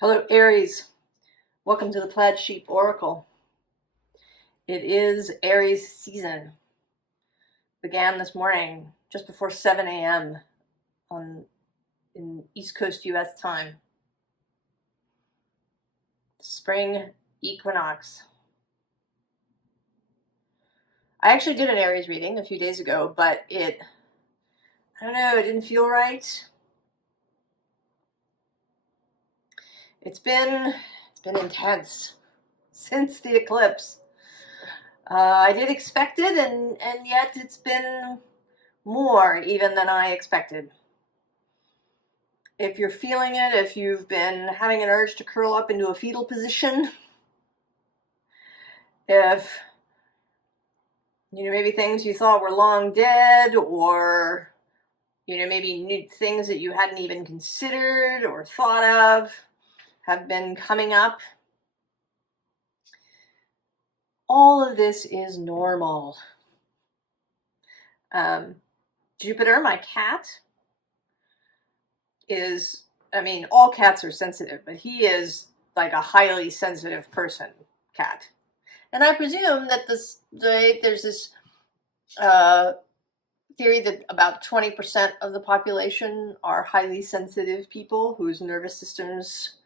Hello, Aries. Welcome to the Plaid Sheep Oracle. It is Aries season. Began this morning just before 7 a.m. in East Coast U.S. time. Spring equinox. I actually did an Aries reading a few days ago, but I don't know, it didn't feel right. It's been intense since the eclipse. I did expect it, and yet it's been more even than I expected. If you're feeling it, if you've been having an urge to curl up into a fetal position, if maybe things you thought were long dead, or maybe new things that you hadn't even considered or thought of have been coming up, all of this is normal. Jupiter, my cat, all cats are sensitive, but he is like a highly sensitive person cat. And I presume that there's this theory that about 20% of the population are highly sensitive people whose nervous systems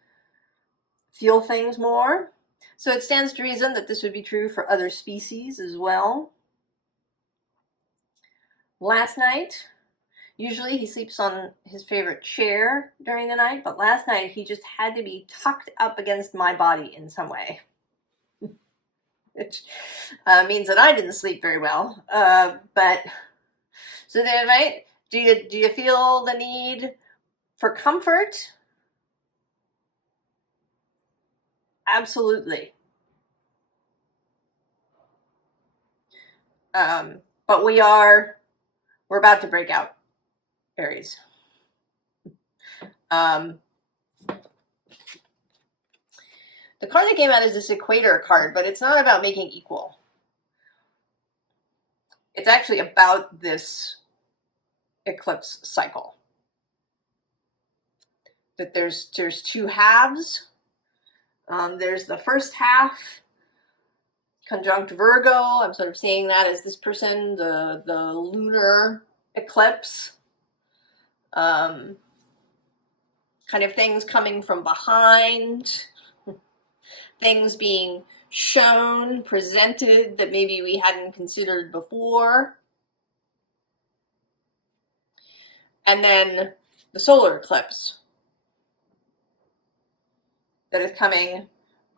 feel things more. So it stands to reason that this would be true for other species as well. Last night, usually he sleeps on his favorite chair during the night, but last night he just had to be tucked up against my body in some way. Which means that I didn't sleep very well. But so then, right? Do you feel the need for comfort? Absolutely. But we're about to break out, Aries. The card that came out is this Equator card, but it's not about making equal. It's actually about this eclipse cycle. That there's two halves. There's the first half, conjunct Virgo. I'm sort of seeing that as this person, the lunar eclipse. Kind of things coming from behind, things being shown, presented that maybe we hadn't considered before. And then the solar eclipse that is coming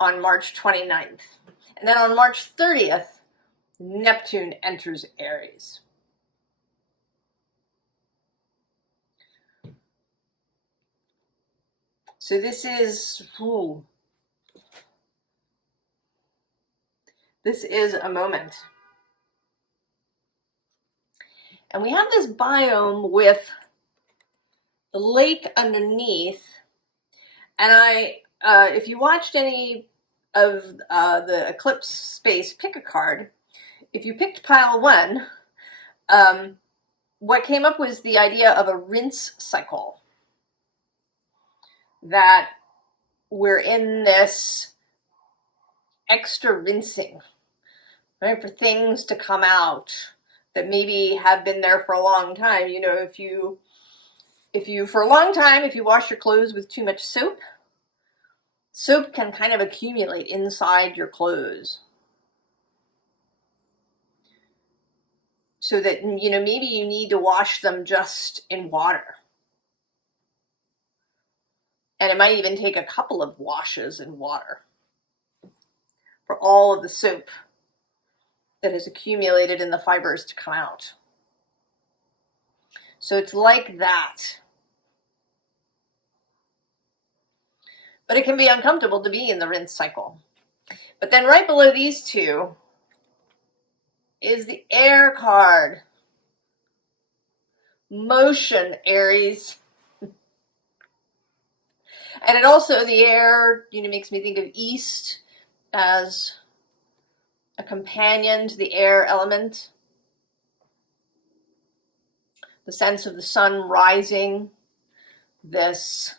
on March 29th. And then on March 30th, Neptune enters Aries. So this is a moment. And we have this biome with the lake underneath. And if you watched any of the eclipse space, pick a card. If you picked pile 1, what came up was the idea of a rinse cycle. That we're in this extra rinsing, right, for things to come out that maybe have been there for a long time. If you for a long time, if you wash your clothes with too much soap can kind of accumulate inside your clothes. So that, maybe you need to wash them just in water. And it might even take a couple of washes in water for all of the soap that has accumulated in the fibers to come out. So it's like that. But it can be uncomfortable to be in the rinse cycle. But then right below these two is the air card. Motion, Aries. And it also, the air, makes me think of East as a companion to the air element. The sense of the sun rising, this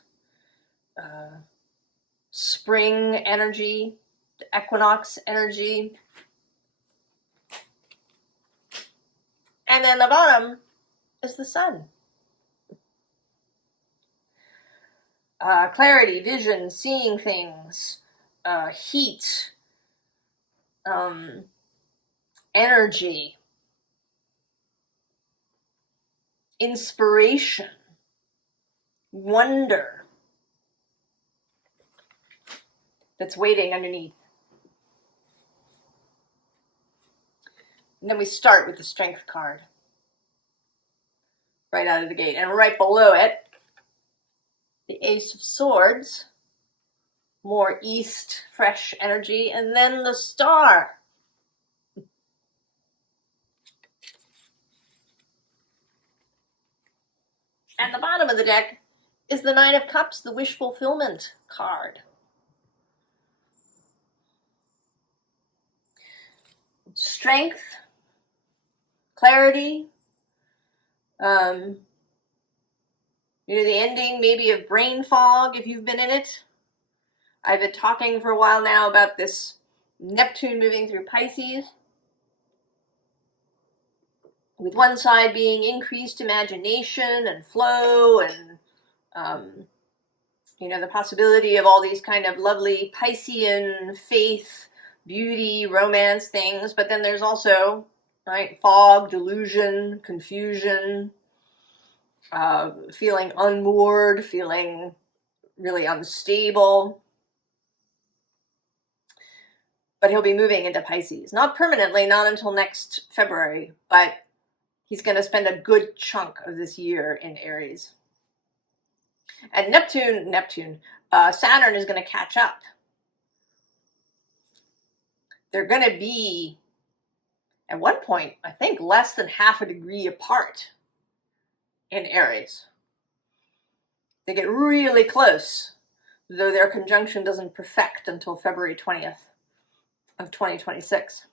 spring energy, the equinox energy. And then the bottom is the sun. Clarity, vision, seeing things, heat, energy, inspiration, wonder that's waiting underneath. And then we start with the Strength card right out of the gate. And right below it, the Ace of Swords, more east, fresh energy, and then the Star. At the bottom of the deck is the Nine of Cups, the Wish Fulfillment card. Strength, clarity, the ending maybe of brain fog if you've been in it. I've been talking for a while now about this Neptune moving through Pisces, with one side being increased imagination and flow and the possibility of all these kind of lovely Piscean faith, beauty, romance things, but then there's also, right, fog, delusion, confusion, feeling unmoored, feeling really unstable. But he'll be moving into Pisces. Not permanently, not until next February, but he's going to spend a good chunk of this year in Aries. And Saturn is going to catch up. They're going to be, at one point, I think, less than half a degree apart in Aries. They get really close, though their conjunction doesn't perfect until February 20th of 2026.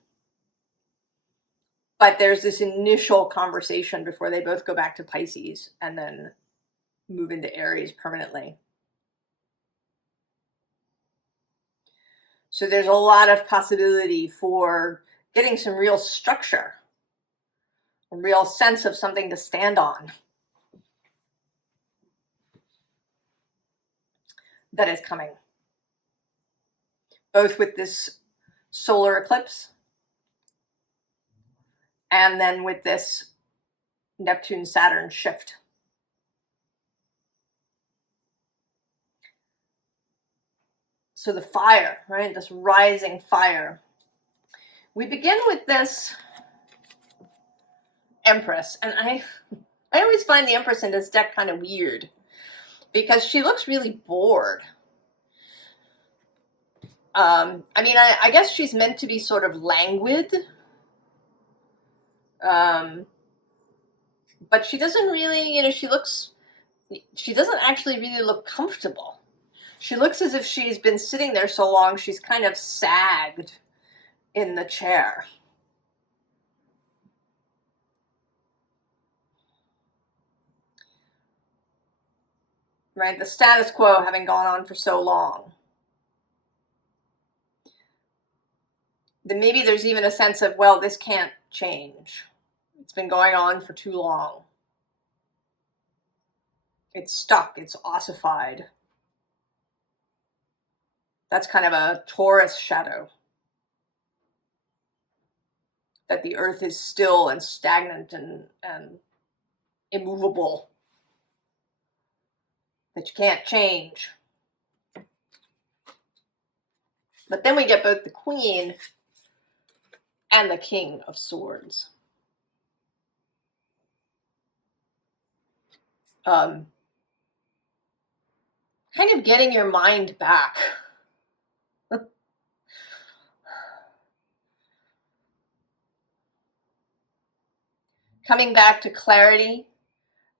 But there's this initial conversation before they both go back to Pisces and then move into Aries permanently. So there's a lot of possibility for getting some real structure, a real sense of something to stand on that is coming. Both with this solar eclipse and then with this Neptune-Saturn shift. So the fire, right? This rising fire. We begin with this Empress, and I always find the Empress in this deck kind of weird because she looks really bored. I guess she's meant to be sort of languid, but she doesn't really, she doesn't actually really look comfortable. She looks as if she's been sitting there so long, she's kind of sagged in the chair. Right? The status quo having gone on for so long. Then maybe there's even a sense of, well, this can't change. It's been going on for too long. It's stuck, it's ossified. That's kind of a Taurus shadow. That the earth is still and stagnant and immovable. That you can't change. But then we get both the Queen and the King of Swords. Kind of getting your mind back. Coming back to clarity.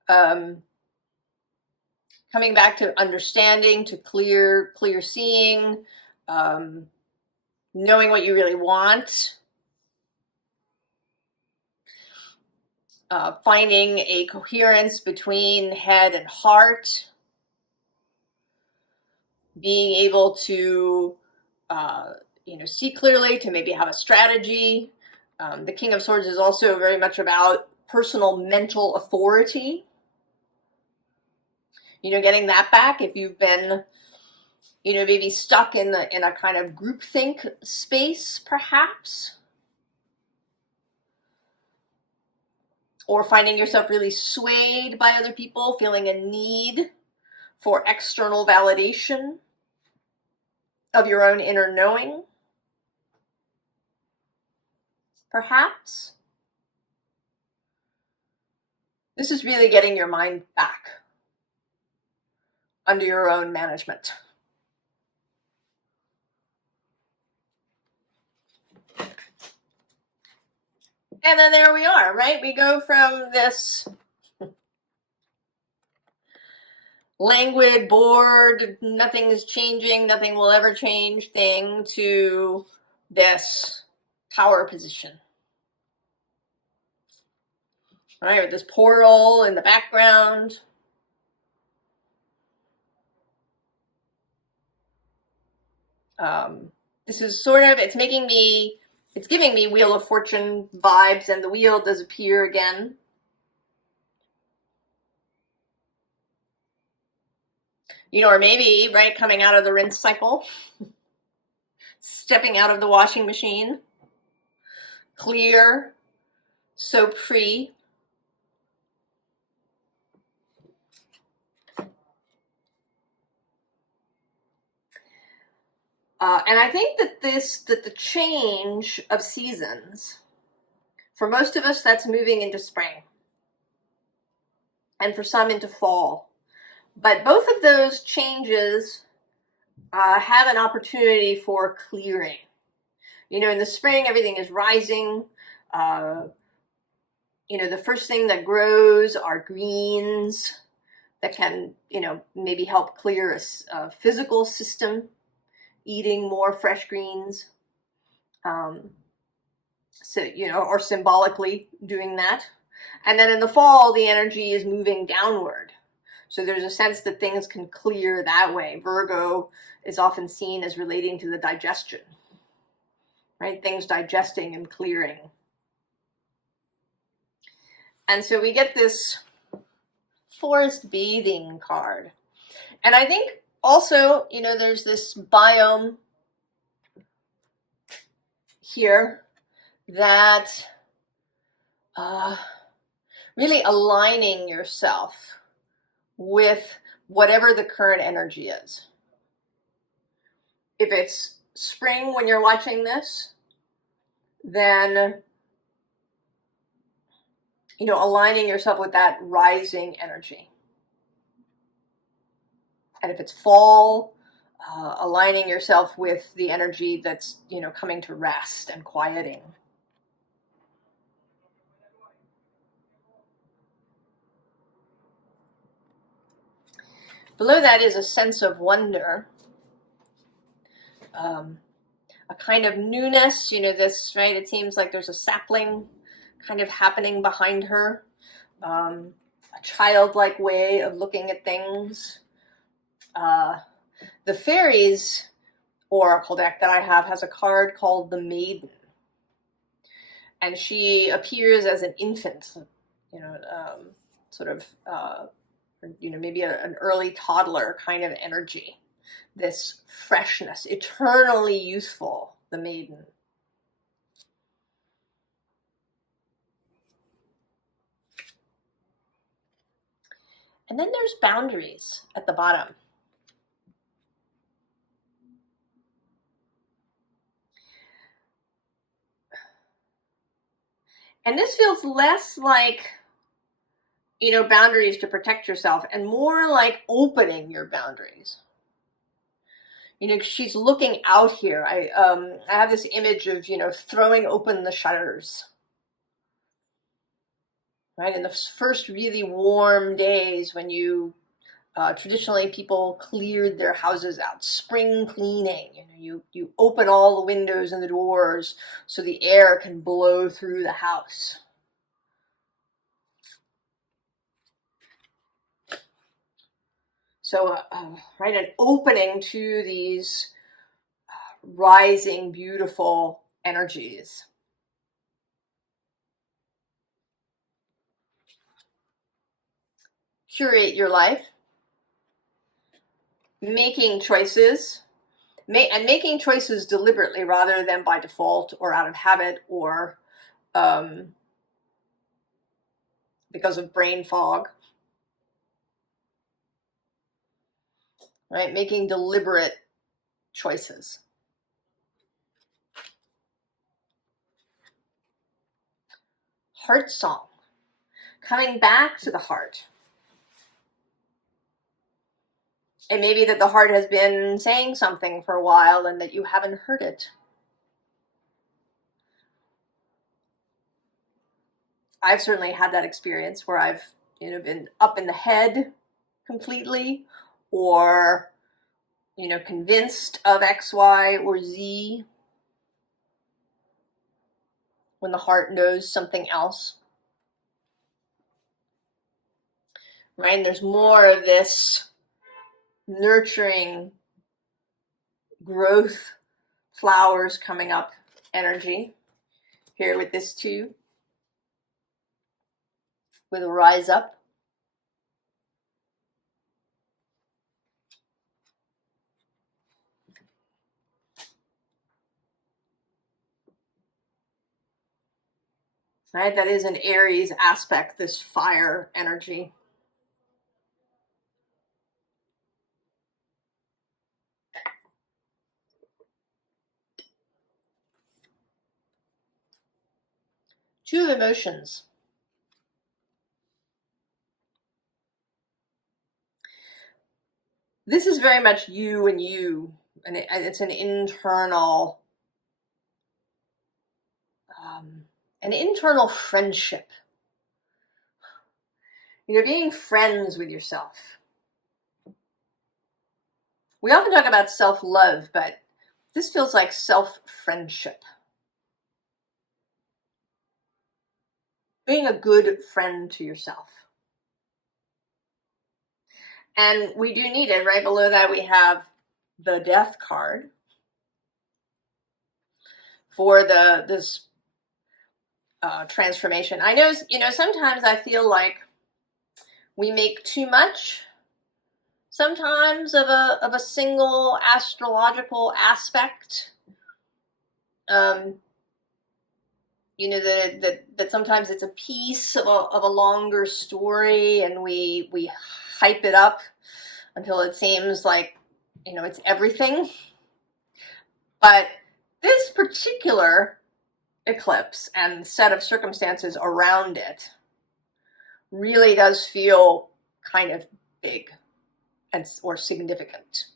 Coming back to understanding, to clear seeing, knowing what you really want, finding a coherence between head and heart, being able to, see clearly, to maybe have a strategy. The King of Swords is also very much about personal mental authority. Getting that back if you've been, maybe stuck in a kind of groupthink space, perhaps. Or finding yourself really swayed by other people, feeling a need for external validation of your own inner knowing, perhaps. This is really getting your mind back under your own management. And then there we are, right? We go from this languid, bored, nothing is changing, nothing will ever change thing to this power position. All right, with this portal in the background. This is sort of, it's giving me Wheel of Fortune vibes, and the wheel does appear again. Or maybe, right, coming out of the rinse cycle, stepping out of the washing machine, clear, soap-free. And I think that the change of seasons, for most of us, that's moving into spring. And for some, into fall. But both of those changes have an opportunity for clearing. In the spring, everything is rising. The first thing that grows are greens that can, maybe help clear a physical system, eating more fresh greens. Or symbolically doing that. And then in the fall, the energy is moving downward. So there's a sense that things can clear that way. Virgo is often seen as relating to the digestion, right? Things digesting and clearing. And so we get this forest bathing card. And I think also, there's this biome here that really aligning yourself with whatever the current energy is. If it's spring when you're watching this, then, aligning yourself with that rising energy. And if it's fall, aligning yourself with the energy that's, coming to rest and quieting. Below that is a sense of wonder, a kind of newness, this, right? It seems like there's a sapling kind of happening behind her, a childlike way of looking at things. The Fairies Oracle deck that I have has a card called the Maiden. And she appears as an infant, maybe an early toddler kind of energy. This freshness, eternally youthful, the Maiden. And then there's boundaries at the bottom. And this feels less like, boundaries to protect yourself, and more like opening your boundaries. She's looking out here. I have this image of, throwing open the shutters. Right? In the first really warm days when traditionally people cleared their houses out, spring cleaning, you open all the windows and the doors so the air can blow through the house. So, right, an opening to these rising, beautiful energies. Curate your life, making choices, and making choices deliberately rather than by default or out of habit or because of brain fog. Right, making deliberate choices. Heart song, coming back to the heart. It may be that the heart has been saying something for a while and that you haven't heard it. I've certainly had that experience where I've, been up in the head completely, or, convinced of X, Y, or Z, when the heart knows something else. Right? And there's more of this nurturing growth, flowers coming up energy here with this too, with a rise up. Right, that is an Aries aspect, this fire energy. Two emotions. This is very much you and you, and it's an internal friendship. You're being friends with yourself. We often talk about self-love, but this feels like self-friendship. Being a good friend to yourself. And we do need it. Right below that we have the Death card for this transformation. I know, sometimes I feel like we make too much sometimes of a single astrological aspect. That sometimes it's a piece of a longer story, and we hype it up until it seems like, it's everything. But this particular eclipse and set of circumstances around it really does feel kind of big or significant.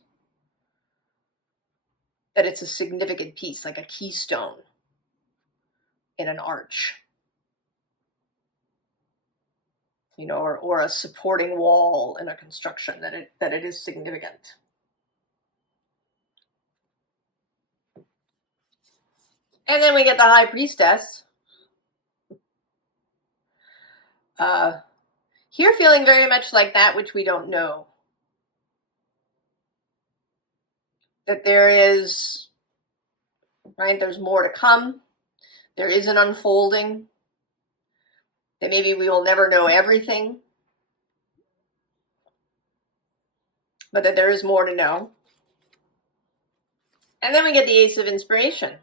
That it's a significant piece, like a keystone in an arch, or a supporting wall in a construction, that it is significant. And then we get the High Priestess. Here feeling very much like that which we don't know. That there is, right, there's more to come. There is an unfolding. That maybe we will never know everything, but that there is more to know. And then we get the Ace of Inspiration.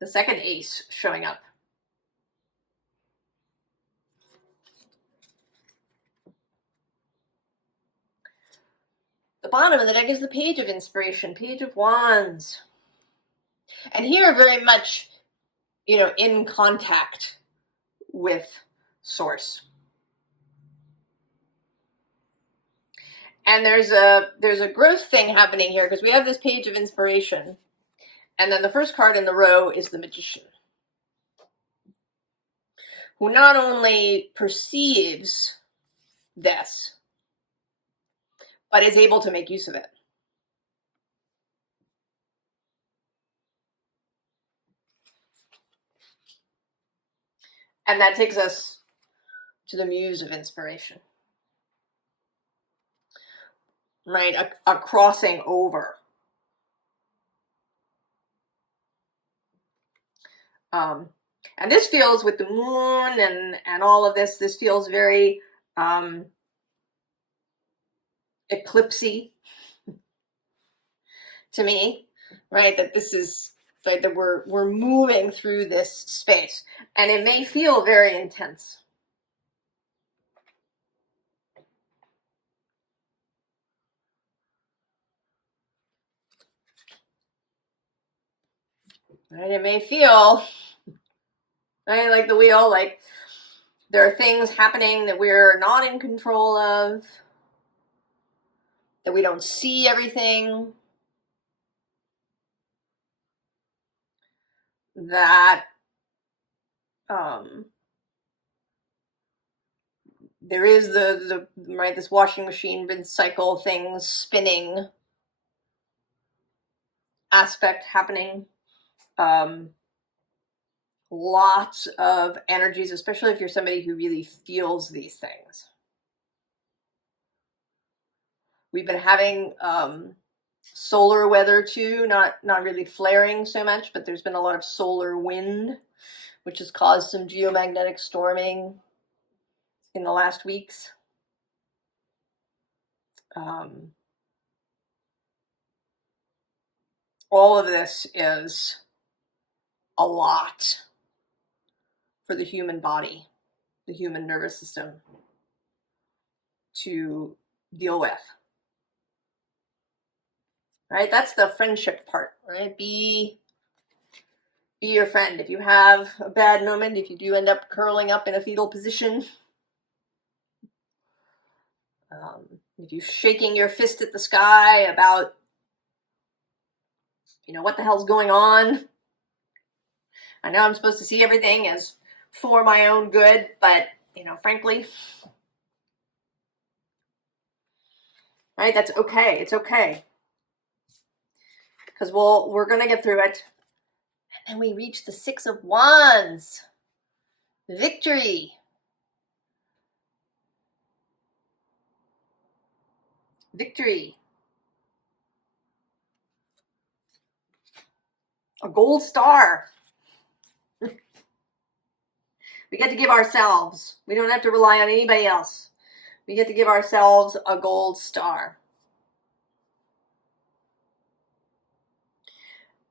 The second ace showing up. The bottom of the deck is the Page of Inspiration, Page of Wands. And here very much, in contact with Source. And there's a growth thing happening here, because we have this Page of Inspiration, and then the first card in the row is the Magician, who not only perceives this, but is able to make use of it. And that takes us to the Muse of Inspiration. right? A crossing over. And this feels, with the moon and all of this, this feels very eclipsy to me, right? That this is like that we're moving through this space, and it may feel very intense. Right? It may feel, right, like the wheel, like there are things happening that we're not in control of, that we don't see everything, that there is the right, this washing machine bin cycle things spinning aspect happening. Lots of energies, especially if you're somebody who really feels these things. We've been having solar weather too, not really flaring so much, but there's been a lot of solar wind, which has caused some geomagnetic storming in the last weeks. All of this is a lot for the human body, the human nervous system to deal with. Right? That's the friendship part, right? Be your friend. If you have a bad moment, if you do end up curling up in a fetal position, if you're shaking your fist at the sky about, what the hell's going on. I know I'm supposed to see everything as for my own good, but, frankly, right, that's okay. It's okay. Because we're going to get through it. And then we reach the Six of Wands. Victory. Victory. A gold star. We get to give ourselves. We don't have to rely on anybody else. We get to give ourselves a gold star.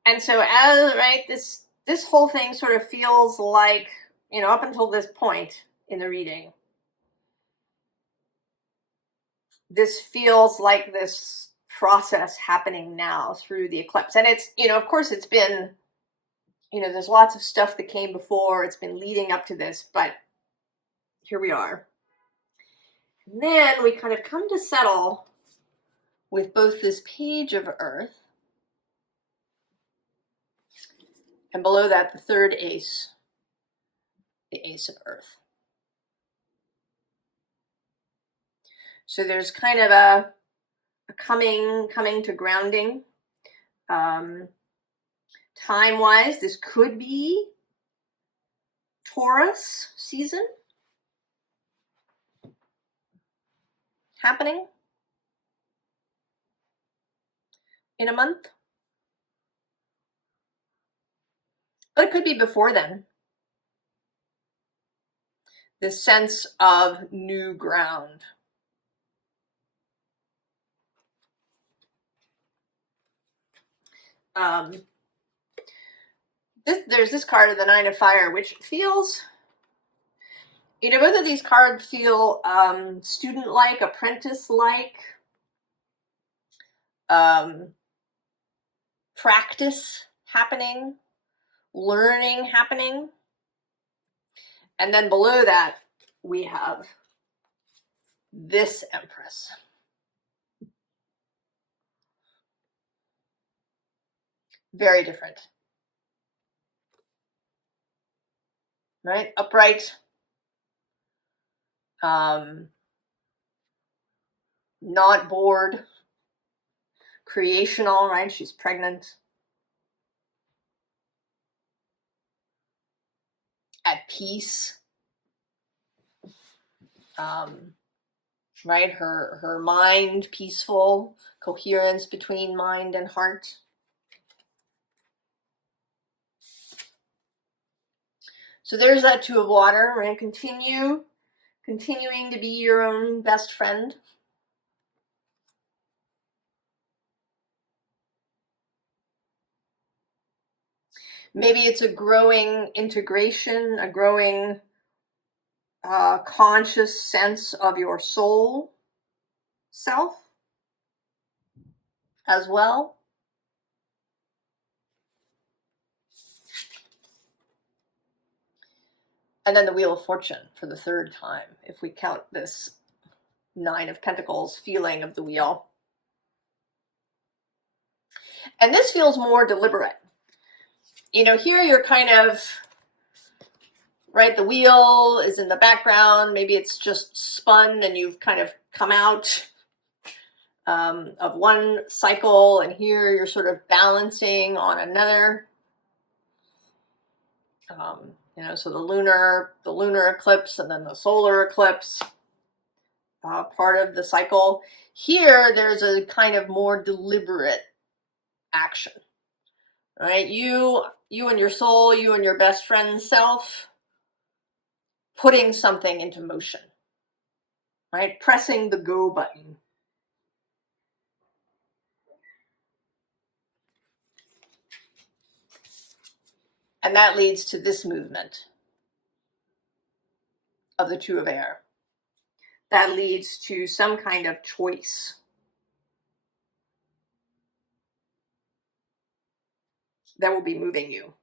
And so this whole thing sort of feels like, up until this point in the reading, this feels like this process happening now through the eclipse. And it's, of course it's been, there's lots of stuff that came before. It's been leading up to this, but here we are. And then we kind of come to settle with both this Page of Earth and below that the third ace, the Ace of Earth. So there's kind of a coming to grounding. Time-wise, this could be Taurus season happening in a month. But it could be before then. This sense of new ground. There's this card of the Nine of Fire, which feels, both of these cards feel student-like, apprentice-like, practice happening, learning happening. And then below that, we have this Empress. Very different. Right? Upright. Not bored. Creational, right? She's pregnant. At peace. right? Her mind peaceful, coherence between mind and heart. So there's that Two of Water. We're going to continuing to be your own best friend. Maybe it's a growing integration, a growing conscious sense of your soul self as well. And then the Wheel of Fortune for the third time, if we count this Nine of Pentacles feeling of the wheel. And this feels more deliberate. You know, here you're kind of, right, the wheel is in the background. Maybe it's just spun and you've kind of come out of one cycle, and here you're sort of balancing on another. You know, so the lunar eclipse and then the solar eclipse, part of the cycle. Here, there's a kind of more deliberate action, right? You and your soul, you and your best friend self, putting something into motion, right? Pressing the go button. And that leads to this movement of the Two of Air. That leads to some kind of choice. That will be moving you.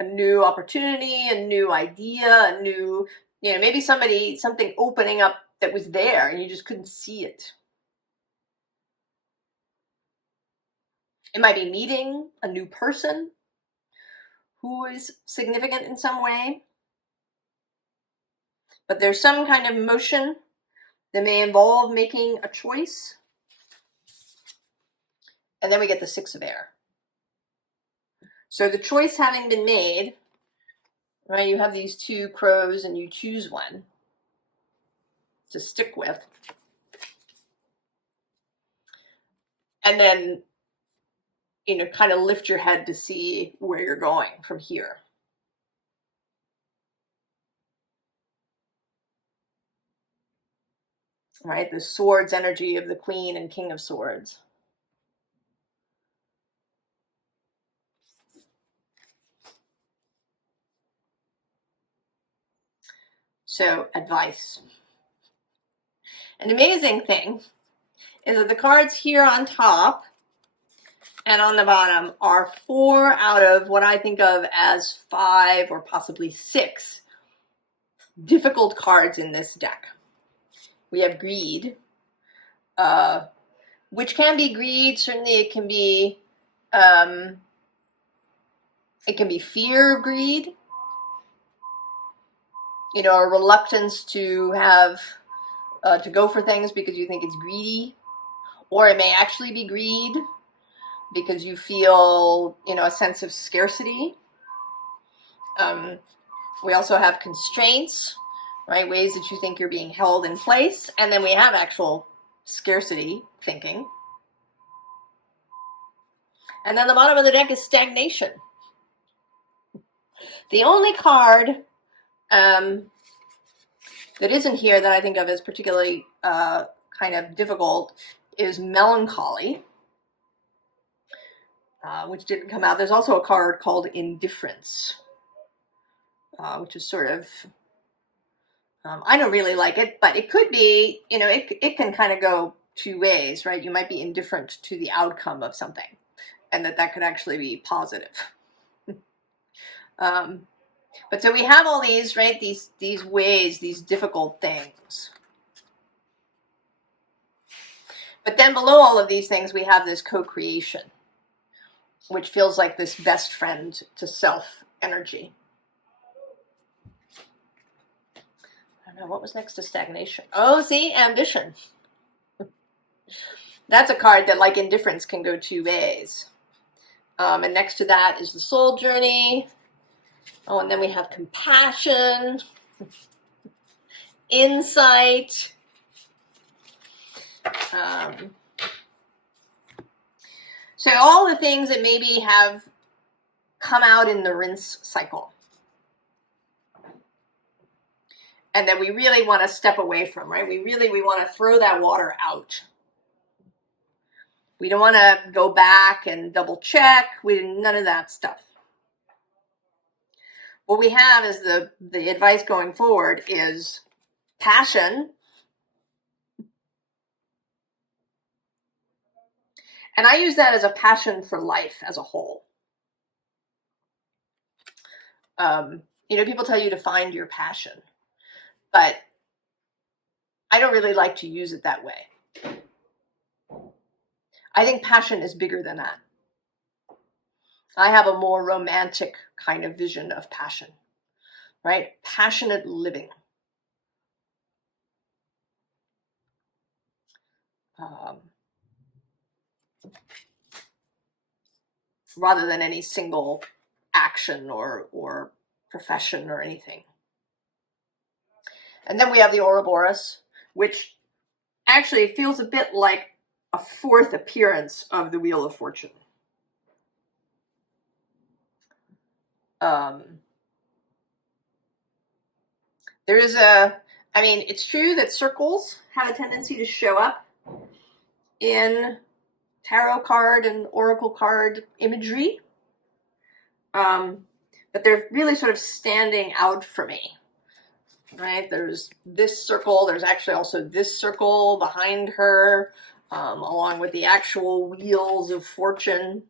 A new opportunity, a new idea, a new, you know, maybe something opening up that was there and you just couldn't see it. It might be meeting a new person who is significant in some way. But there's some kind of motion that may involve making a choice. And then we get the Six of Air. So the choice having been made, right, you have these two crows and you choose one to stick with. And then, you know, kind of lift your head to see where you're going from here. Right, the swords energy of the Queen and King of Swords. So, advice. An amazing thing is that the cards here on top and on the bottom are 4 out of what I think of as 5 or possibly 6 difficult cards in this deck. We have greed, which can be greed. Certainly it can be fear of greed, you know, a reluctance to have to go for things because you think it's greedy, or it may actually be greed because you feel, you know, a sense of scarcity. We also have constraints, right? Ways that you think you're being held in place. And then we have actual scarcity thinking. And then the bottom of the deck is stagnation. The only card that isn't here that I think of as particularly kind of difficult is melancholy, which didn't come out. There's also a card called indifference, which is sort of, I don't really like it, but it could be, you know, it can kind of go two ways, right? You might be indifferent to the outcome of something, and that could actually be positive. But so we have all these, right, these ways, these difficult things. But then below all of these things, we have this co-creation, which feels like this best friend to self energy. I don't know, what was next to stagnation? Oh, see, ambition. That's a card that, like indifference, can go two ways. And next to that is the soul journey. Oh, and then we have compassion, insight. So all the things that maybe have come out in the rinse cycle and that we really want to step away from, right? We want to throw that water out. We don't want to go back and double check. None of that stuff. What we have is the advice going forward is passion. And I use that as a passion for life as a whole. You know, people tell you to find your passion, but I don't really like to use it that way. I think passion is bigger than that. I have a more romantic kind of vision of passion, right? Passionate living. Rather than any single action or profession or anything. And then we have the Ouroboros, which actually feels a bit like a fourth appearance of the Wheel of Fortune. There is it's true that circles have a tendency to show up in tarot card and oracle card imagery. But they're really sort of standing out for me, right? There's this circle. There's actually also this circle behind her, along with the actual wheels of fortune.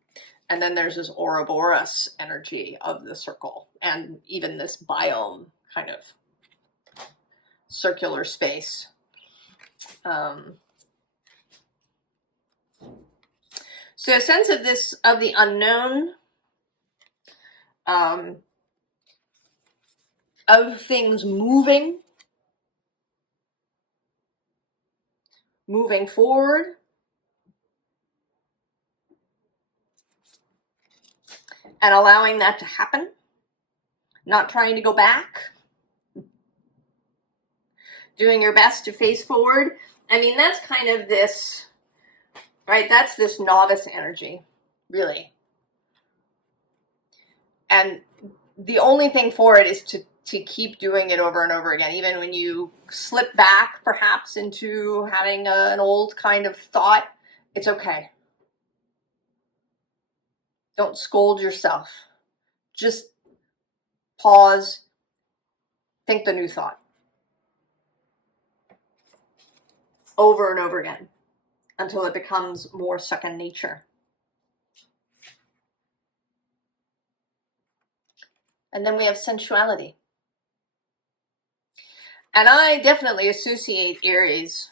And then there's this Ouroboros energy of the circle, and even this biome kind of circular space. So a sense of this, of the unknown, of things moving forward, and allowing that to happen, not trying to go back, doing your best to face forward. I mean, that's kind of this, right? That's this novice energy, really. And the only thing for it is to keep doing it over and over again, even when you slip back perhaps into having an old kind of thought. It's okay. Don't scold yourself. Just pause, think the new thought over and over again until it becomes more second nature. And then we have sensuality. And I definitely associate Aries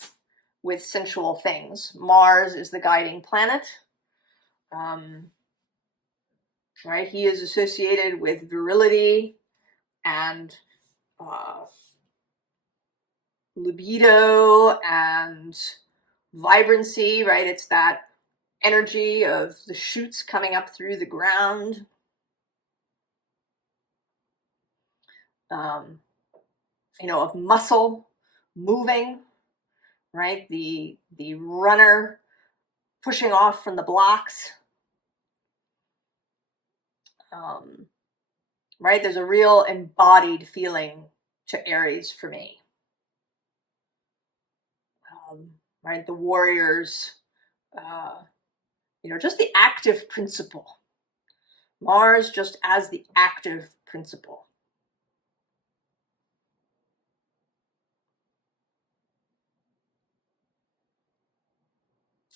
with sensual things. Mars is the guiding planet. Right? He is associated with virility and libido and vibrancy, right? It's that energy of the shoots coming up through the ground. Of muscle moving, right? The runner pushing off from the blocks. Right? There's a real embodied feeling to Aries for me. Right? The warriors, just the active principle. Mars just as the active principle.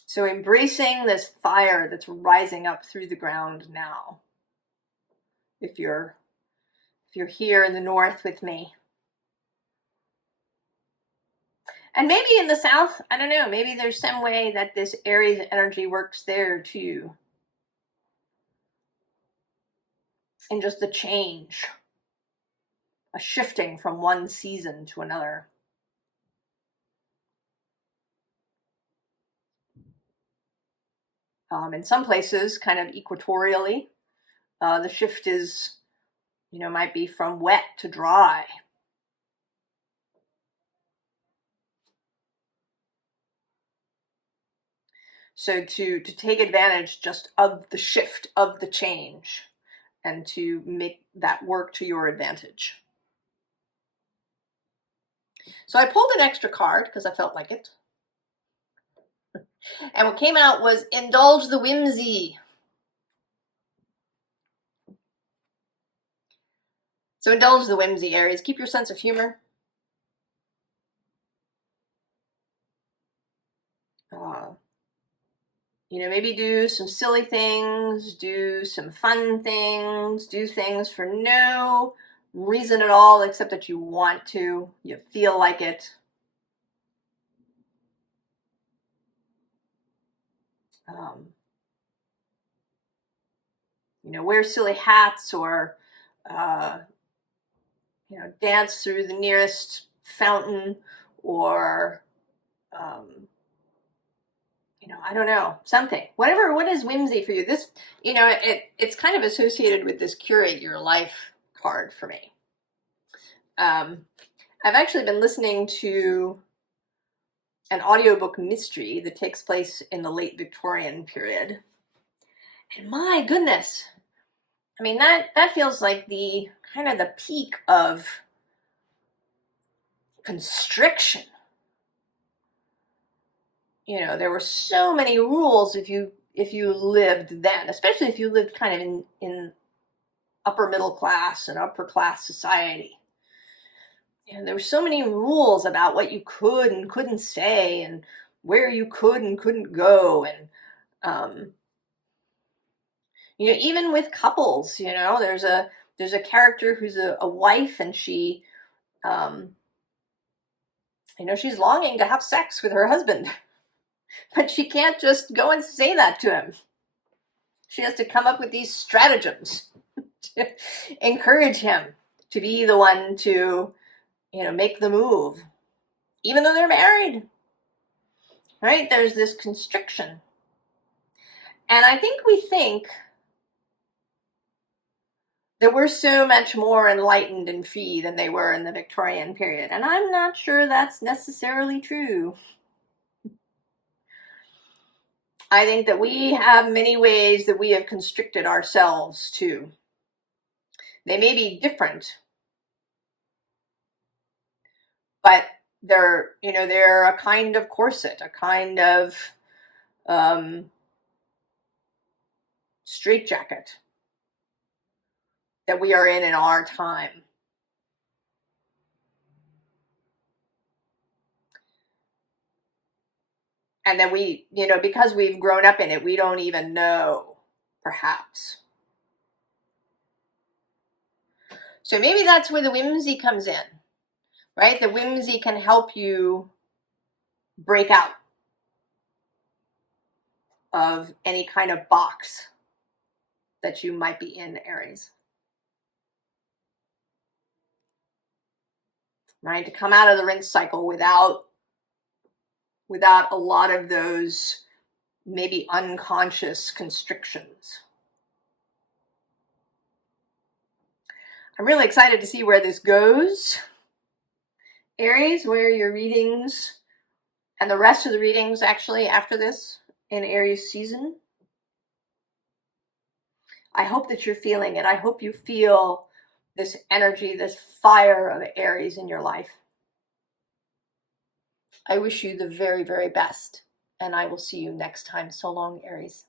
So embracing this fire that's rising up through the ground now. If you're here in the north with me. And maybe in the south, I don't know, maybe there's some way that this Aries energy works there too. In just a change, a shifting from one season to another. In some places, kind of equatorially, the shift is, might be from wet to dry. So to take advantage just of the shift, of the change, and to make that work to your advantage. So I pulled an extra card because I felt like it. And what came out was Indulge the Whimsy. So indulge the whimsy, Aries. Keep your sense of humor. You know, maybe do some silly things, do some fun things, do things for no reason at all except that you want to, you feel like it. You know, wear silly hats or, you know, dance through the nearest fountain or, you know, I don't know, something, whatever, what is whimsy for you? This, you know, it's kind of associated with this curate your life card for me. I've actually been listening to an audiobook mystery that takes place in the late Victorian period. And my goodness, I mean, that feels like the kind of the peak of constriction. You know, there were so many rules if you lived then, especially if you lived kind of in upper middle class and upper class society. You know, there were so many rules about what you could and couldn't say and where you could and couldn't go. And you know, even with couples, you know, there's a character who's a wife, and she you know, she's longing to have sex with her husband, but she can't just go and say that to him. She has to come up with these stratagems to encourage him to be the one to, you know, make the move, even though they're married. Right? There's this constriction. And I think we think that we're so much more enlightened and free than they were in the Victorian period. And I'm not sure that's necessarily true. I think that we have many ways that we have constricted ourselves too. They may be different, but they're, you know, they're a kind of corset, a kind of straitjacket that we are in our time. And then we, you know, because we've grown up in it, we don't even know, perhaps. So maybe that's where the whimsy comes in, right? The whimsy can help you break out of any kind of box that you might be in, Aries. Right? To come out of the rinse cycle without a lot of those maybe unconscious constrictions. I'm really excited to see where this goes. Aries, where your readings and the rest of the readings actually after this in Aries season. I hope that you're feeling it. I hope you feel this energy, this fire of Aries in your life. I wish you the very, very best, and I will see you next time. So long, Aries.